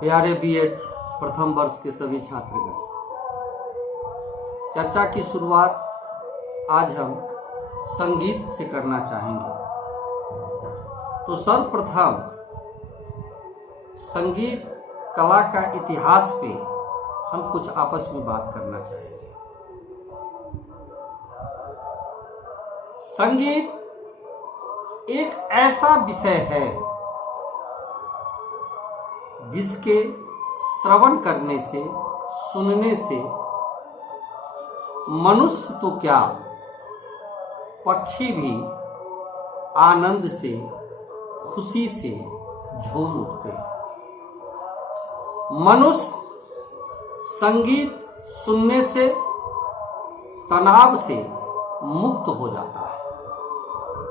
प्यारे बीएड प्रथम वर्ष के सभी छात्रगण, चर्चा की शुरुआत आज हम संगीत से करना चाहेंगे। तो सर्वप्रथम संगीत कला का इतिहास पे हम कुछ आपस में बात करना चाहेंगे। संगीत एक ऐसा विषय है जिसके श्रवण करने से, सुनने से मनुष्य तो क्या, पक्षी भी आनंद से, खुशी से झूम उठते हैं। मनुष्य संगीत सुनने से तनाव से मुक्त हो जाता है,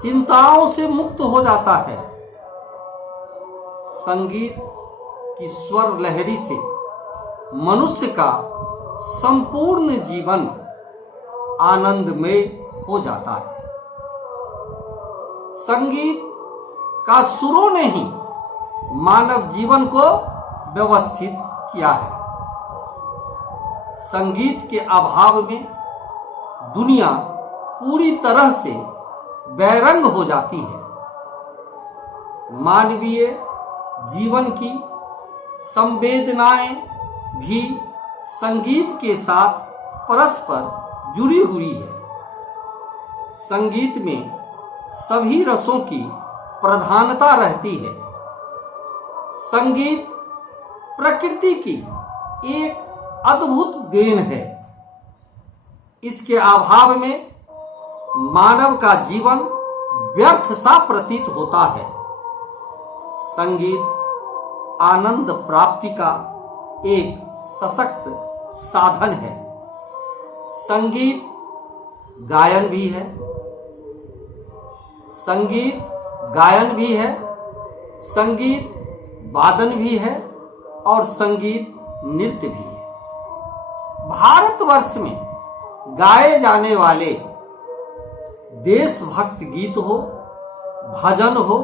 चिंताओं से मुक्त हो जाता है। संगीत की स्वर लहरी से मनुष्य का संपूर्ण जीवन आनंदमय हो जाता है। संगीत का सुरों ने ही मानव जीवन को व्यवस्थित किया है। संगीत के अभाव में दुनिया पूरी तरह से बैरंग हो जाती है। मानवीय जीवन की संवेदनाएं भी संगीत के साथ परस्पर जुड़ी हुई है। संगीत में सभी रसों की प्रधानता रहती है। संगीत प्रकृति की एक अद्भुत देन है। इसके अभाव में मानव का जीवन व्यर्थ सा प्रतीत होता है। संगीत आनंद प्राप्ति का एक सशक्त साधन है। संगीत गायन भी है, संगीत गायन भी है, संगीत वादन भी है और संगीत नृत्य भी है। भारतवर्ष में गाए जाने वाले देशभक्त गीत हो, भजन हो,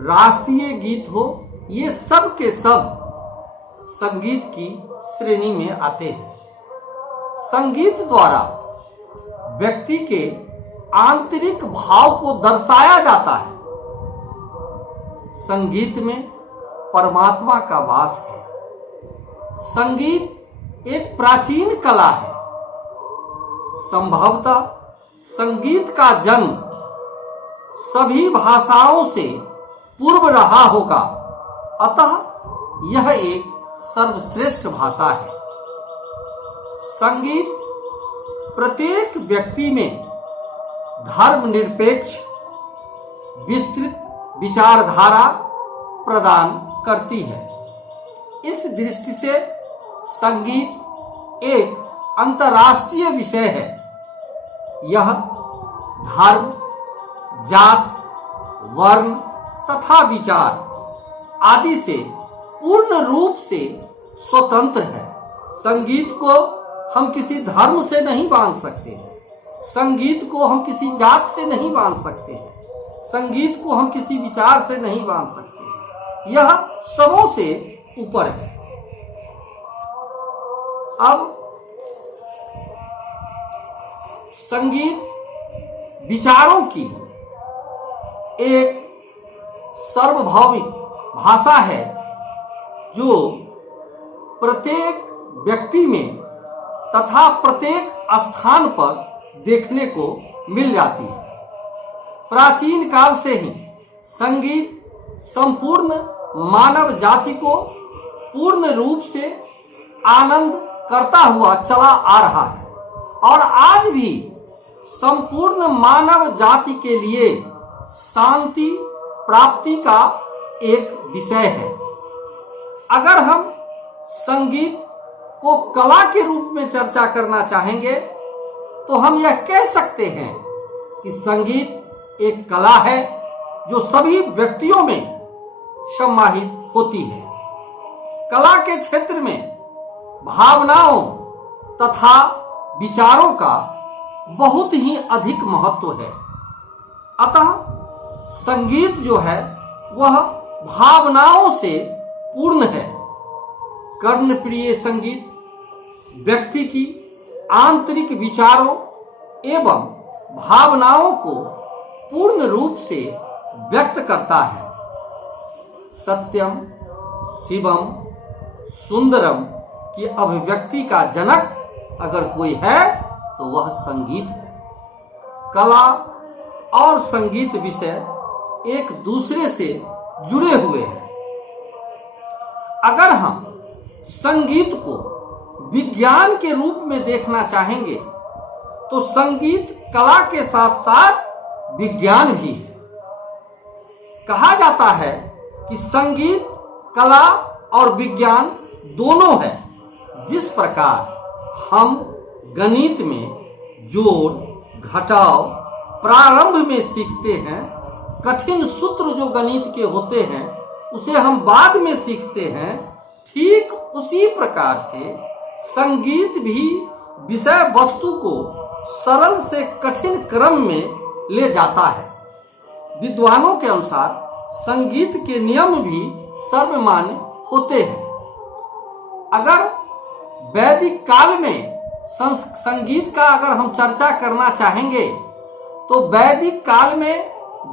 राष्ट्रीय गीत हो, ये सब के सब संगीत की श्रेणी में आते हैं। संगीत द्वारा व्यक्ति के आंतरिक भाव को दर्शाया जाता है। संगीत में परमात्मा का वास है। संगीत एक प्राचीन कला है। संभवतः संगीत का जन्म सभी भाषाओं से पूर्व रहा होगा, अतः यह एक सर्वश्रेष्ठ भाषा है। संगीत प्रत्येक व्यक्ति में धर्मनिरपेक्ष विस्तृत विचारधारा प्रदान करती है। इस दृष्टि से संगीत एक अंतर्राष्ट्रीय विषय है। यह धर्म, जात, वर्ण तथा विचार आदि से पूर्ण रूप से स्वतंत्र है। संगीत को हम किसी धर्म से नहीं बांध सकते हैं। संगीत को हम किसी जात से नहीं बांध सकते हैं। संगीत को हम किसी विचार से नहीं बांध सकते हैं। यह सबों से ऊपर है। अब संगीत विचारों की एक सार्वभौमिक भाषा है जो प्रत्येक व्यक्ति में तथा प्रत्येक स्थान पर देखने को मिल जाती है। प्राचीन काल से ही संगीत संपूर्ण मानव जाति को पूर्ण रूप से आनंद करता हुआ चला आ रहा है और आज भी संपूर्ण मानव जाति के लिए शांति प्राप्ति का एक विषय है। अगर हम संगीत को कला के रूप में चर्चा करना चाहेंगे तो हम यह कह सकते हैं कि संगीत एक कला है जो सभी व्यक्तियों में समाहित होती है। कला के क्षेत्र में भावनाओं तथा विचारों का बहुत ही अधिक महत्व है। अतः संगीत जो है वह भावनाओं से पूर्ण है। कर्णप्रिय संगीत व्यक्ति की आंतरिक विचारों एवं भावनाओं को पूर्ण रूप से व्यक्त करता है। सत्यम शिवम सुंदरम की अभिव्यक्ति का जनक अगर कोई है तो वह संगीत है। कला और संगीत विषय एक दूसरे से जुड़े हुए हैं। अगर हम संगीत को विज्ञान के रूप में देखना चाहेंगे तो संगीत कला के साथ साथ विज्ञान भी है। कहा जाता है कि संगीत कला और विज्ञान दोनों है। जिस प्रकार हम गणित में जोड़ घटाव प्रारंभ में सीखते हैं, कठिन सूत्र जो गणित के होते हैं उसे हम बाद में सीखते हैं, ठीक उसी प्रकार से संगीत भी विषय वस्तु को सरल से कठिन क्रम में ले जाता है। विद्वानों के अनुसार संगीत के नियम भी सर्वमान्य होते हैं। अगर वैदिक काल में संगीत का अगर हम चर्चा करना चाहेंगे तो वैदिक काल में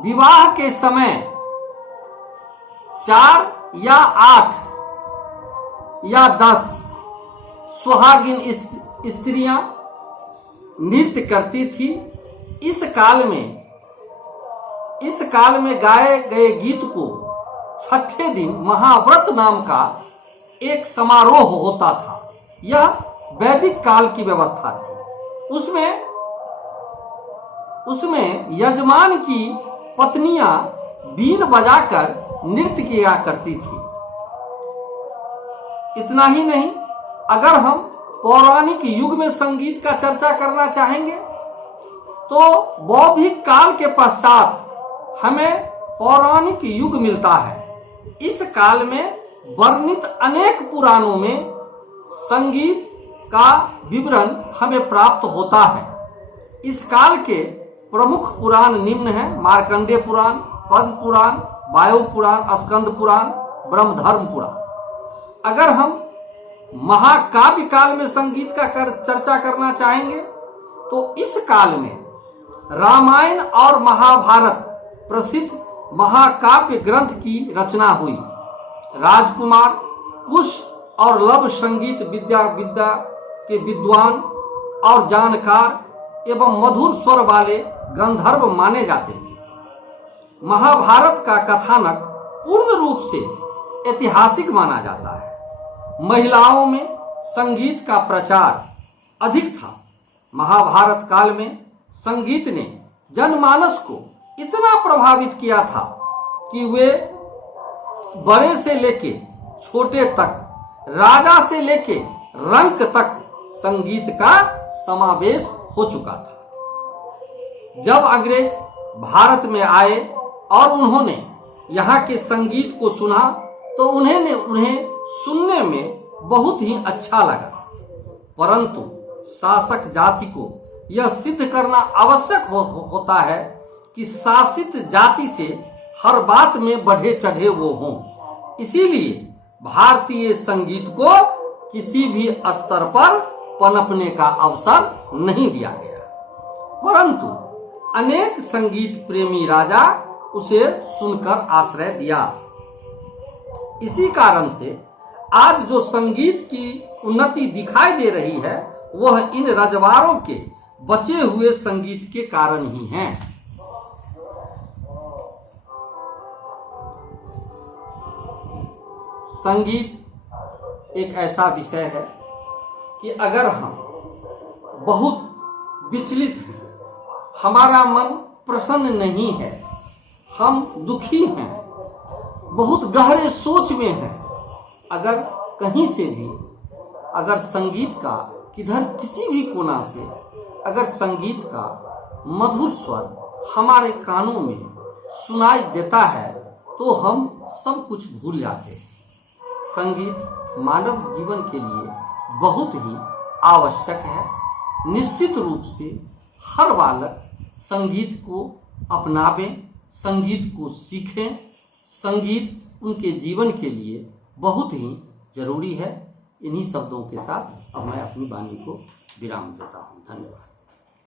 विवाह के समय 4 या 8 या 10 सुहागिन स्त्रियां नृत्य करती थी। इस काल में गाए गए गीत को छठे दिन महाव्रत नाम का एक समारोह होता था। यह वैदिक काल की व्यवस्था थी। उसमें यजमान की पत्नियां बीन बजाकर नृत्य किया करती थी। इतना ही नहीं, अगर हम पौराणिक युग में संगीत का चर्चा करना चाहेंगे तो बौद्धिक काल के पश्चात हमें पौराणिक युग मिलता है। इस काल में वर्णित अनेक पुराणों में संगीत का विवरण हमें प्राप्त होता है। इस काल के प्रमुख पुराण निम्न हैं: मार्कंडेय पुराण, पद्म पुराण, वायु पुराण, स्कंद पुराण, ब्रह्मधर्म पुराण। अगर हम महाकाव्य काल में संगीत का चर्चा करना चाहेंगे तो इस काल में रामायण और महाभारत प्रसिद्ध महाकाव्य ग्रंथ की रचना हुई। राजकुमार कुश और लव संगीत विद्या के विद्वान और जानकार एवं मधुर स्वर वाले गंधर्व माने जाते थे। महाभारत का कथानक पूर्ण रूप से ऐतिहासिक माना जाता है। महिलाओं में संगीत का प्रचार अधिक था। महाभारत काल में संगीत ने जनमानस को इतना प्रभावित किया था कि वे बड़े से लेके छोटे तक, राजा से लेके रंक तक संगीत का समावेश हो चुका था। जब अंग्रेज भारत में आए और उन्होंने यहाँ के संगीत को सुना तो उन्हें सुनने में बहुत ही अच्छा लगा, परंतु शासक जाति को यह सिद्ध करना आवश्यक होता है कि शासित जाति से हर बात में बढ़े चढ़े वो हों। इसीलिए भारतीय संगीत को किसी भी स्तर पर पनपने का अवसर नहीं दिया गया, परंतु अनेक संगीत प्रेमी राजा उसे सुनकर आश्रय दिया। इसी कारण से आज जो संगीत की उन्नति दिखाई दे रही है वह इन रजवाड़ों के बचे हुए संगीत के कारण ही है। संगीत एक ऐसा विषय है कि अगर हम बहुत विचलित हैं, हमारा मन प्रसन्न नहीं है, हम दुखी हैं, बहुत गहरे सोच में हैं, अगर कहीं से भी अगर संगीत का किधर किसी भी कोना से अगर संगीत का मधुर स्वर हमारे कानों में सुनाई देता है तो हम सब कुछ भूल जाते हैं। संगीत मानव जीवन के लिए बहुत ही आवश्यक है। निश्चित रूप से हर बालक संगीत को अपनावें, संगीत को सीखें। संगीत उनके जीवन के लिए बहुत ही जरूरी है। इन्हीं शब्दों के साथ अब मैं अपनी वाणी को विराम देता हूँ। धन्यवाद।